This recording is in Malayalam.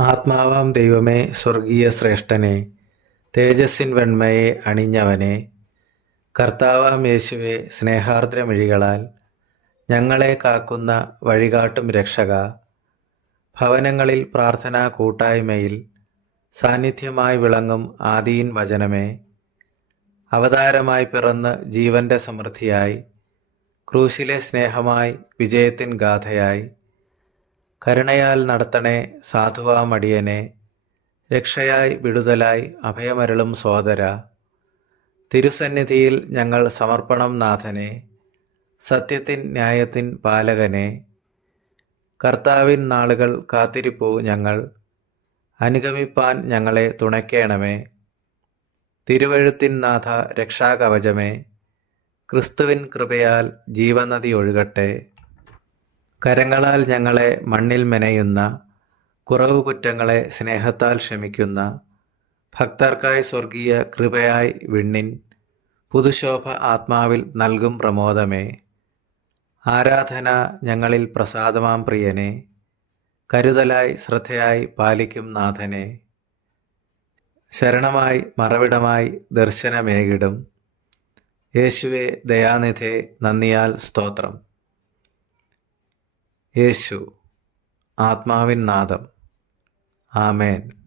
ആത്മാവാം ദൈവമേ, സ്വർഗീയ ശ്രേഷ്ഠനെ, തേജസ്സിൻ വെണ്മയെ അണിഞ്ഞവനെ, കർത്താവാം യേശുവെ, സ്നേഹാർദ്രമിഴികളാൽ ഞങ്ങളെ കാക്കുന്ന വഴികാട്ടും രക്ഷക, ഭവനങ്ങളിൽ പ്രാർത്ഥനാ കൂട്ടായ്മയിൽ സാന്നിധ്യമായി വിളങ്ങും ആദിയിൻ വചനമേ, അവതാരമായി പിറന്ന് ജീവന്റെ സമൃദ്ധിയായി, ക്രൂശിലെ സ്നേഹമായി വിജയത്തിൻ ഗാഥയായി, കരുണയാൽ നടത്തണേ സാധുവാമടിയനെ, രക്ഷയായി വിടുതലായി അഭയമരുളും സോദര, തിരുസന്നിധിയിൽ ഞങ്ങൾ സമർപ്പണം നാഥനെ, സത്യത്തിൻ ന്യായത്തിൻ പാലകനെ, കർത്താവിൻ നാളുകൾ കാത്തിരിപ്പൂ ഞങ്ങൾ, അനുഗമിപ്പാൻ ഞങ്ങളെ തുണയ്ക്കേണമേ. തിരുവഴുത്തിൻ നാഥ രക്ഷാകവചമേ, ക്രിസ്തുവിൻ കൃപയാൽ ജീവനദി ഒഴുകട്ടെ. കരങ്ങളാൽ ഞങ്ങളെ മണ്ണിൽ മെനയുന്ന, കുറവു കുറ്റങ്ങളെ സ്നേഹത്താൽ ക്ഷമിക്കുന്ന, ഭക്തർക്കായി സ്വർഗീയ കൃപയായി വിണ്ണിൻ പുതുശോഭ ആത്മാവിൽ നൽകും പ്രമോദമേ. ആരാധന ഞങ്ങളിൽ പ്രസാദമാം പ്രിയനെ, കരുതലായി ശ്രദ്ധയായി പാലിക്കും നാഥനെ, ശരണമായി മറവിടമായി ദർശനമേകിടും യേശുവെ ദയാനിധേ, നന്ദിയാൽ സ്തോത്രം. യേശു ആത്മാവിൻ നാദം. ആമേൻ.